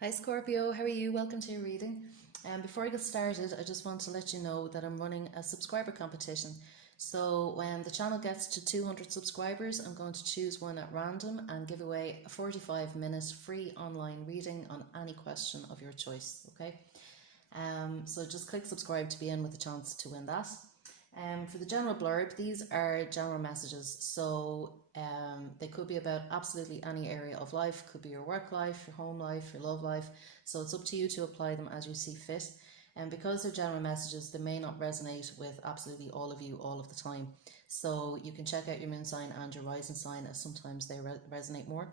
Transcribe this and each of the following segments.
Hi Scorpio, how are you? Welcome to your reading. Before I get started, I just want to let you know that I'm running a subscriber competition. So when the channel gets to 200 subscribers, I'm going to choose one at random and give away a 45-minute free online reading on any question of your choice, okay? So just click subscribe to be in with a chance to win that. For the general blurb, these are general messages. So they could be about absolutely any area of life. Could be your work life, your home life, your love life. So it's up to you to apply them as you see fit. And because they're general messages, they may not resonate with absolutely all of you all of the time. So you can check out your moon sign and your rising sign, as sometimes they resonate more.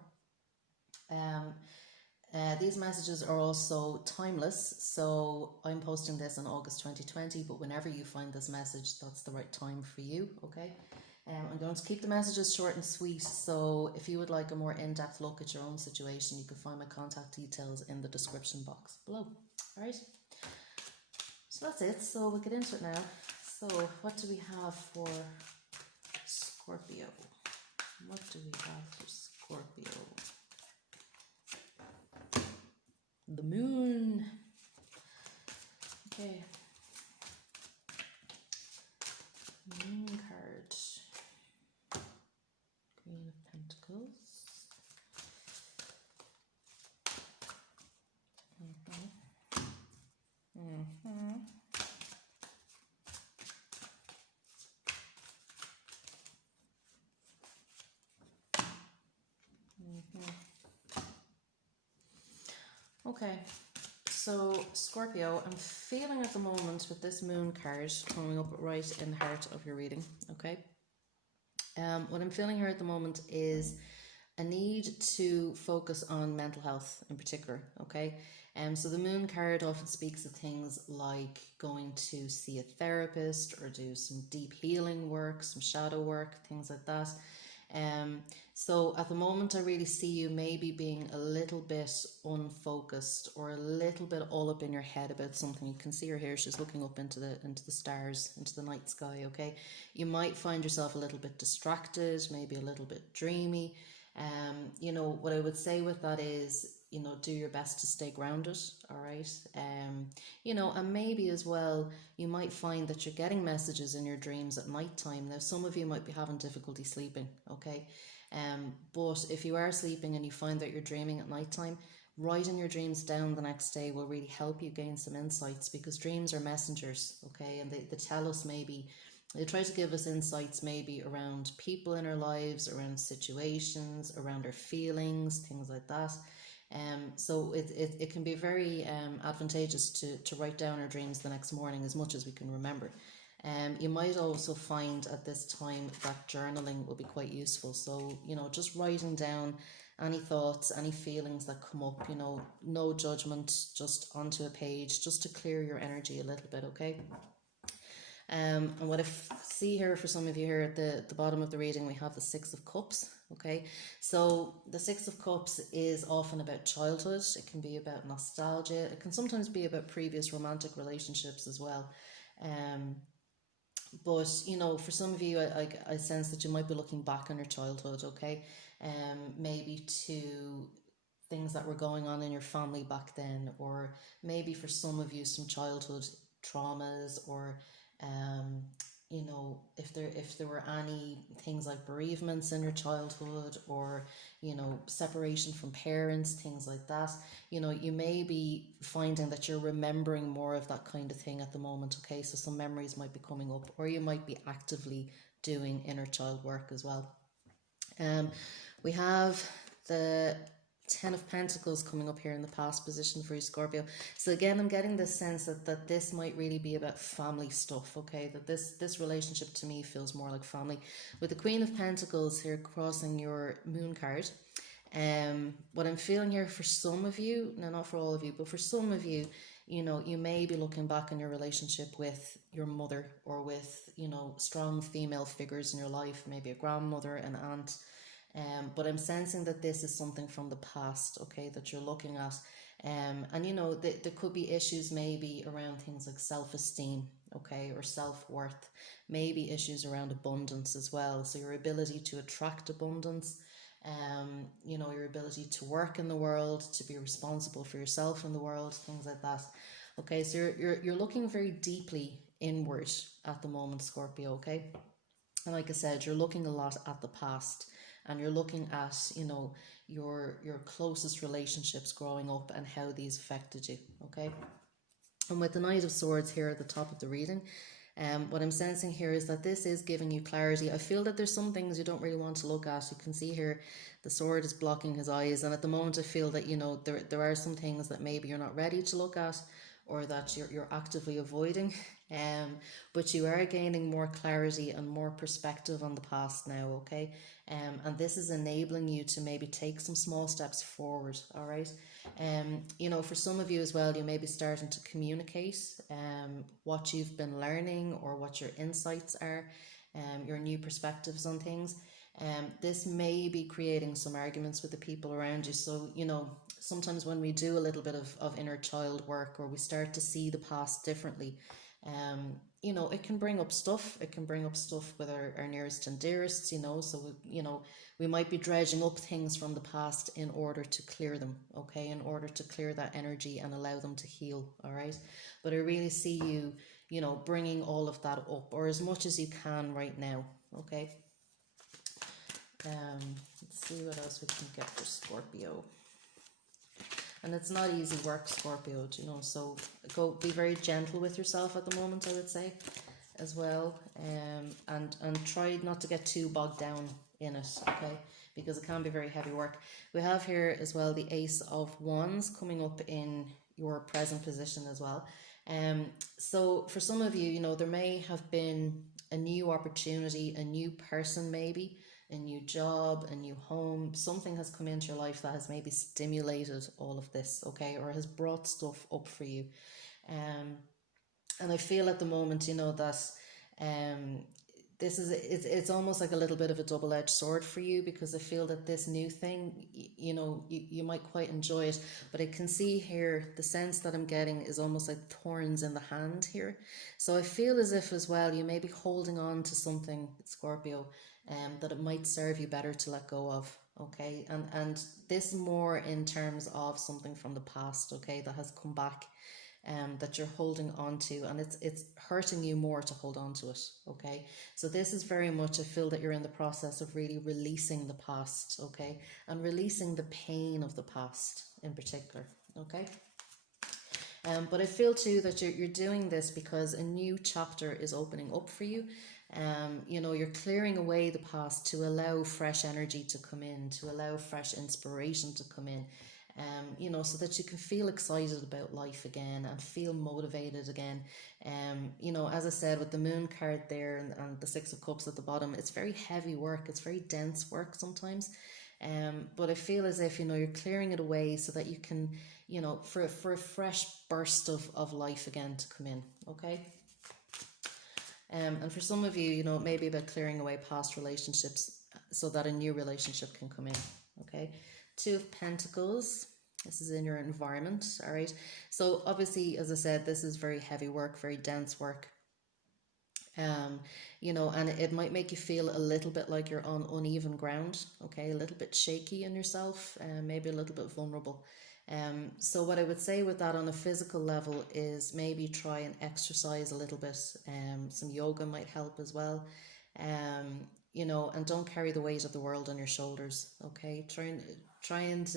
These messages are also timeless, so I'm posting this in August 2020, but whenever you find this message, that's the right time for you, okay? I'm going to keep the messages short and sweet, so if you would like a more in-depth look at your own situation, you can find my contact details in the description box below. All right, so that's it, so we'll get into it now. So what do we have for Scorpio? What do we have for Scorpio? The moon. Okay. Moon card. Queen of Pentacles. Okay. So, Scorpio, I'm feeling at the moment with this moon card coming up right in the heart of your reading, okay? What I'm feeling here at the moment is a need to focus on mental health in particular, okay? So the moon card often speaks of things like going to see a therapist or do some deep healing work, some shadow work, things like that. So at the moment I really see you maybe being a little bit unfocused or a little bit all up in your head about something. You can see her here, she's looking up into the stars, into the night sky, okay? You might find yourself a little bit distracted, maybe a little bit dreamy. You know, what I would say with that is, you know, do your best to stay grounded, all right? You know, and maybe as well, you might find that you're getting messages in your dreams at night time. Now, some of you might be having difficulty sleeping, okay? But if you are sleeping and you find that you're dreaming at night time, writing your dreams down the next day will really help you gain some insights, because dreams are messengers, okay? And they tell us maybe, they try to give us insights maybe around people in our lives, around situations, around our feelings, things like that. So it can be very advantageous to write down our dreams the next morning as much as we can remember. You might also find at this time that journaling will be quite useful. So, you know, just writing down any thoughts, any feelings that come up, you know, no judgment, just onto a page, just to clear your energy a little bit, okay? And what I see here for some of you here at the bottom of the reading, we have the Six of Cups, okay? So the Six of Cups is often about childhood. It can be about nostalgia. It can sometimes be about previous romantic relationships as well. But, you know, for some of you, I sense that you might be looking back on your childhood, okay? Maybe to things that were going on in your family back then, or maybe for some of you, some childhood traumas, or you know, if there were any things like bereavements in your childhood, or, you know, separation from parents, things like that, you know, you may be finding that you're remembering more of that kind of thing at the moment, okay? So some memories might be coming up, or you might be actively doing inner child work as well. We have the Ten of Pentacles coming up here in the past position for you, Scorpio. So again, I'm getting this sense that this might really be about family stuff, okay? That this relationship to me feels more like family. With the Queen of Pentacles here crossing your moon card, what I'm feeling here for some of you, now not for all of you, but for some of you, you know, you may be looking back on your relationship with your mother, or with, you know, strong female figures in your life, maybe a grandmother, an aunt. But I'm sensing that this is something from the past, okay, that you're looking at. And, you know, there could be issues maybe around things like self-esteem, okay, or self-worth, maybe issues around abundance as well. So your ability to attract abundance, you know, your ability to work in the world, to be responsible for yourself in the world, things like that. Okay, so you're looking very deeply inward at the moment, Scorpio, okay? And like I said, you're looking a lot at the past, and you're looking at, you know, your closest relationships growing up and how these affected you, okay? And with the Knight of Swords here at the top of the reading, what I'm sensing here is that this is giving you clarity. I feel that there's some things you don't really want to look at. You can see here the sword is blocking his eyes, and at the moment I feel that, you know, there are some things that maybe you're not ready to look at, or that you're actively avoiding. But you are gaining more clarity and more perspective on the past now, okay? And this is enabling you to maybe take some small steps forward, all right? You know, for some of you as well, you may be starting to communicate what you've been learning, or what your insights are, your new perspectives on things. This may be creating some arguments with the people around you. So, you know, sometimes when we do a little bit of inner child work, or we start to see the past differently, you know, it can bring up stuff. It can bring up stuff with our nearest and dearest, you know. So, you know, we might be dredging up things from the past in order to clear them, okay? In order to clear that energy and allow them to heal, all right? But I really see you, you know, bringing all of that up, or as much as you can right now, okay? Let's see what else we can get for Scorpio. And it's not easy work, Scorpio, you know, so be very gentle with yourself at the moment, I would say, as well. And try not to get too bogged down in it, okay? Because it can be very heavy work. We have here as well the Ace of Wands coming up in your present position as well. So for some of you, you know, there may have been a new opportunity, a new person maybe, a new job, a new home. Something has come into your life that has maybe stimulated all of this, okay, or has brought stuff up for you. And I feel at the moment, you know, that it's almost like a little bit of a double-edged sword for you, because I feel that this new thing, you know, you might quite enjoy it, but I can see here the sense that I'm getting is almost like thorns in the hand here. So I feel as if as well you may be holding on to something, Scorpio, that it might serve you better to let go of, okay? And this more in terms of something from the past, okay, that has come back, that you're holding on to, and it's hurting you more to hold on to it, okay? So this is very much, I feel that you're in the process of really releasing the past, okay? And releasing the pain of the past in particular, okay? But I feel too that you're doing this because a new chapter is opening up for you. You know, you're clearing away the past to allow fresh energy to come in, to allow fresh inspiration to come in. You know, so that you can feel excited about life again and feel motivated again. You know, as I said, with the Moon card there and the Six of Cups at the bottom, it's very heavy work. It's very dense work sometimes. But I feel as if, you know, you're clearing it away so that you can, you know, for a fresh burst of life again to come in, okay? And for some of you, you know, it may be about clearing away past relationships so that a new relationship can come in, okay? Two of Pentacles. This is in your environment, all right? So obviously, as I said, this is very heavy work, very dense work. You know, and it might make you feel a little bit like you're on uneven ground, okay? A little bit shaky in yourself, maybe a little bit vulnerable. So what I would say with that on a physical level is maybe try and exercise a little bit. Some yoga might help as well. You know, and don't carry the weight of the world on your shoulders, okay? Try and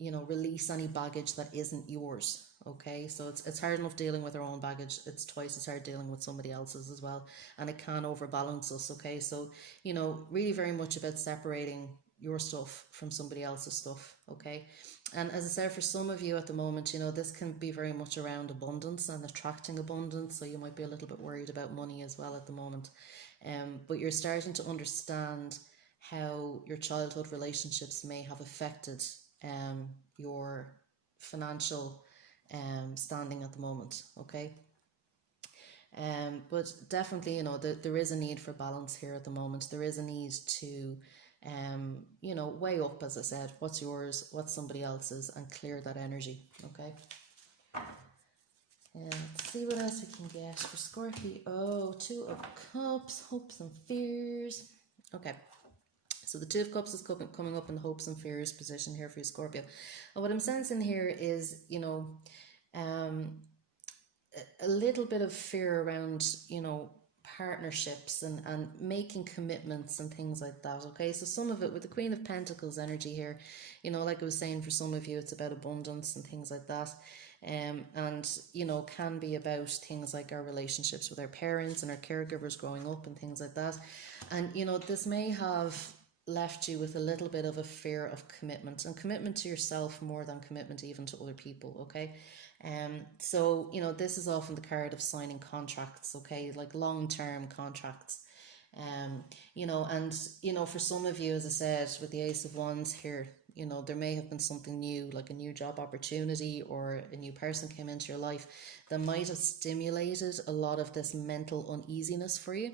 you know, release any baggage that isn't yours, okay? So it's hard enough dealing with our own baggage. It's twice as hard dealing with somebody else's as well, and it can overbalance us, okay? So, you know, really very much about separating your stuff from somebody else's stuff, okay? And as I said, for some of you at the moment, you know, this can be very much around abundance and attracting abundance, so you might be a little bit worried about money as well at the moment. But you're starting to understand how your childhood relationships may have affected your financial standing at the moment, okay? But definitely, you know, there is a need for balance here at the moment. There is a need to, you know, weigh up, as I said, what's yours, what's somebody else's, and clear that energy, okay? Let's see what else we can get for Scorpio. Oh, Two of Cups, hopes and fears. Okay. So the Two of Cups is coming up in the hopes and fears position here for you, Scorpio. And what I'm sensing here is, um, a little bit of fear around, partnerships and making commitments and things like that. Okay, so some of it with the Queen of Pentacles energy here, like I was saying, for some of you it's about abundance and things like that. And can be about things like our relationships with our parents and our caregivers growing up and things like that. And this may have left you with a little bit of a fear of commitment, and commitment to yourself more than commitment even to other people. Okay, so this is often the card of signing contracts, okay, like long-term contracts. For some of you, as I said, with the Ace of Wands here, there may have been something new, like a new job opportunity or a new person came into your life that might have stimulated a lot of this mental uneasiness for you.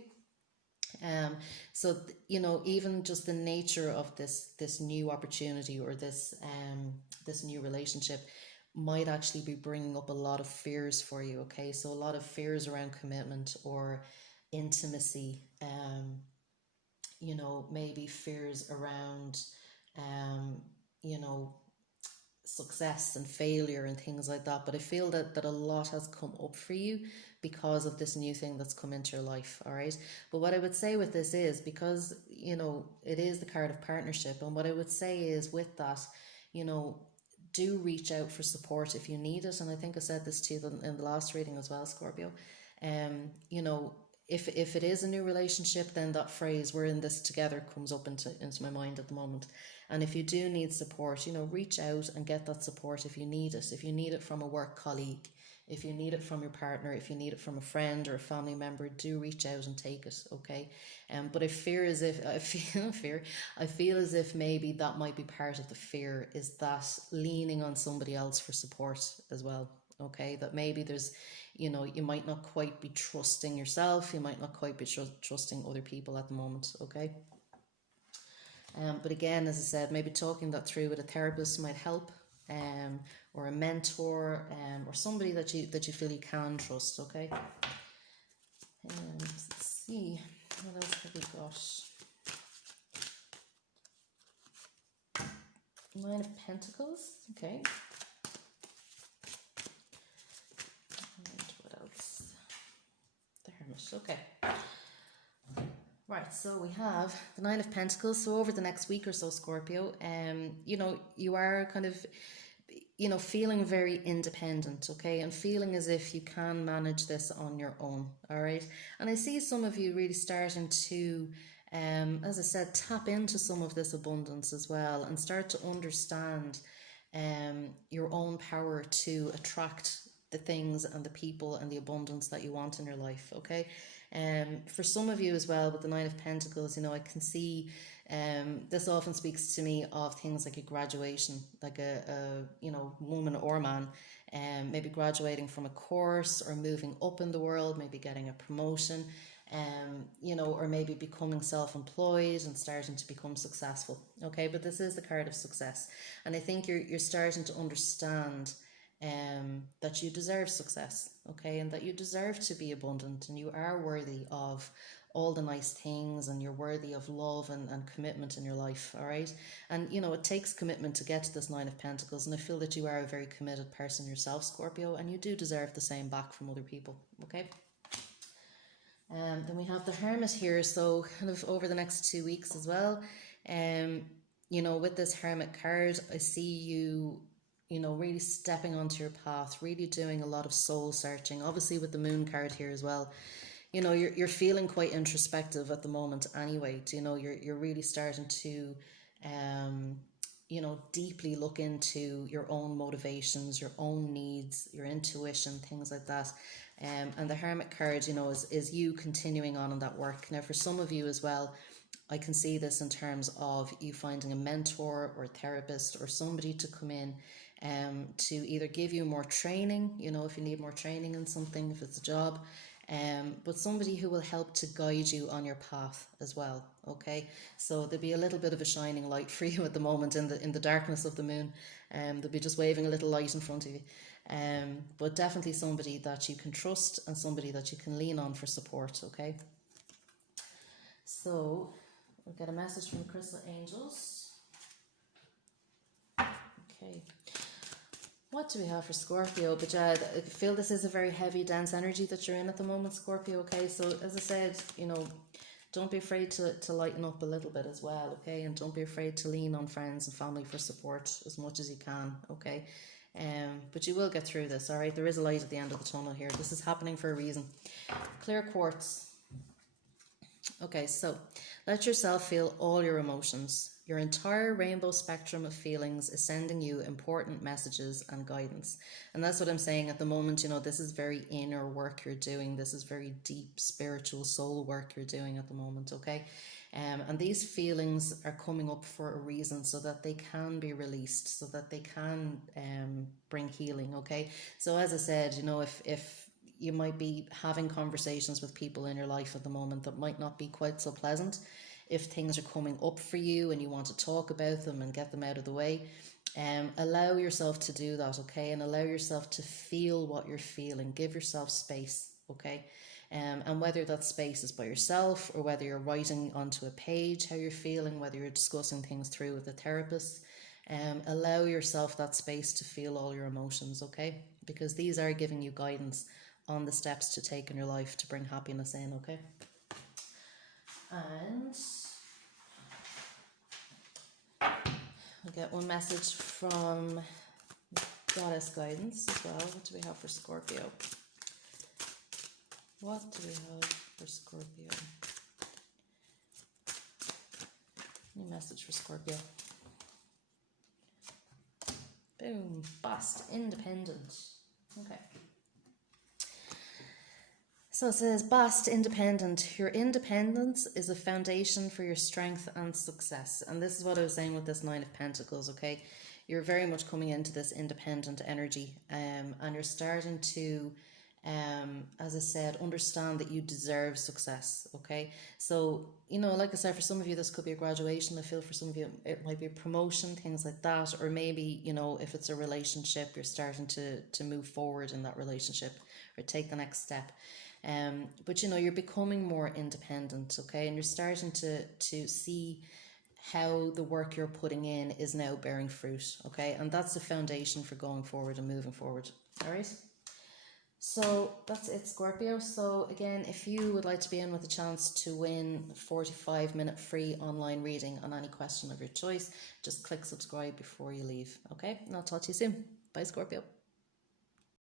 So even just the nature of this new opportunity or this new relationship might actually be bringing up a lot of fears for you. Okay, so a lot of fears around commitment or intimacy. Maybe fears around success and failure and things like that. But I feel that a lot has come up for you because of this new thing that's come into your life. All right, but what I would say with this is, because it is the card of partnership, and what I would say is with that, do reach out for support if you need it. And I think I said this to you in the last reading as well, Scorpio. If it is a new relationship, then that phrase "we're in this together" comes up into my mind at the moment. And if you do need support, reach out and get that support if you need it. If you need it from a work colleague, if you need it from your partner, if you need it from a friend or a family member, do reach out and take it, okay? But I feel as if maybe that might be part of the fear, is that leaning on somebody else for support as well, okay? That maybe there's, you might not quite be trusting yourself, you might not quite be trusting other people at the moment, okay? But again, as I said, maybe talking that through with a therapist might help, or a mentor, or somebody that you feel you can trust. Okay. Let's see, what else have we got? Nine of Pentacles. Okay. And what else? The Hermit. Okay. Right, so we have the Nine of Pentacles. So over the next week or so, Scorpio, you are kind of, feeling very independent, okay, and feeling as if you can manage this on your own, all right? And I see some of you really starting to, as I said, tap into some of this abundance as well, and start to understand your own power to attract the things and the people and the abundance that you want in your life, okay? For some of you as well, with the Nine of Pentacles, I can see this often speaks to me of things like a graduation, like a woman or man, maybe graduating from a course or moving up in the world, maybe getting a promotion, or maybe becoming self-employed and starting to become successful. Okay, but this is the card of success, and I think you're starting to understand that you deserve success, okay, and that you deserve to be abundant, and you are worthy of all the nice things, and you're worthy of love and commitment in your life, all right? And it takes commitment to get to this Nine of Pentacles, and I feel that you are a very committed person yourself, Scorpio, and you do deserve the same back from other people, okay? Then we have the Hermit here, so kind of over the next 2 weeks as well, with this Hermit card, I see you really stepping onto your path, really doing a lot of soul searching. Obviously with the Moon card here as well, you're feeling quite introspective at the moment anyway. You're really starting to, deeply look into your own motivations, your own needs, your intuition, things like that. And the Hermit card, is you continuing on in that work. Now, for some of you as well, I can see this in terms of you finding a mentor or a therapist or somebody to come in to either give you more training, if you need more training in something, if it's a job, but somebody who will help to guide you on your path as well, okay? So there'll be a little bit of a shining light for you at the moment in the darkness of the moon. They'll be just waving a little light in front of you. But definitely somebody that you can trust and somebody that you can lean on for support, okay? So We'll get a message from the crystal angels. Okay. What do we have for Scorpio? But I feel this is a very heavy, dense energy that you're in at the moment, Scorpio, okay? So as I said, you know, don't be afraid to lighten up a little bit as well, okay? And don't be afraid to lean on friends and family for support as much as you can, okay? But you will get through this, all right? There is a light at the end of the tunnel here. This is happening for a reason. Clear quartz. Okay, so let yourself feel all your emotions. Your entire rainbow spectrum of feelings is sending you important messages and guidance. And that's what I'm saying at the moment. You know, this is very inner work you're doing. This is very deep spiritual soul work you're doing at the moment, okay? And these feelings are coming up for a reason, so that they can be released, so that they can bring healing, okay? So as I said, you know, if you might be having conversations with people in your life at the moment that might not be quite so pleasant, if things are coming up for you and you want to talk about them and get them out of the way, allow yourself to do that, okay? And allow yourself to feel what you're feeling. Give yourself space, okay? And whether that space is by yourself, or whether you're writing onto a page how you're feeling, whether you're discussing things through with a therapist, allow yourself that space to feel all your emotions, okay? Because these are giving you guidance on the steps to take in your life to bring happiness in, okay? And we'll get one message from Goddess Guidance as well. What do we have for Scorpio? What do we have for Scorpio? New message for Scorpio. Boom. Bust. Independent. Okay. So it says, Bast, independent. Your independence is a foundation for your strength and success. And this is what I was saying with this Nine of Pentacles, okay? You're very much coming into this independent energy, and you're starting to, as I said, understand that you deserve success, okay? So, you know, like I said, for some of you, this could be a graduation. I feel for some of you, it might be a promotion, things like that. Or maybe, you know, if it's a relationship, you're starting to move forward in that relationship or take the next step. But you know, you're becoming more independent, okay? And you're starting to see how the work you're putting in is now bearing fruit, okay? And that's the foundation for going forward and moving forward, all right? So that's it, Scorpio. So again, if you would like to be in with a chance to win a 45-minute free online reading on any question of your choice, just click subscribe before you leave, okay? And I'll talk to you soon. Bye, Scorpio.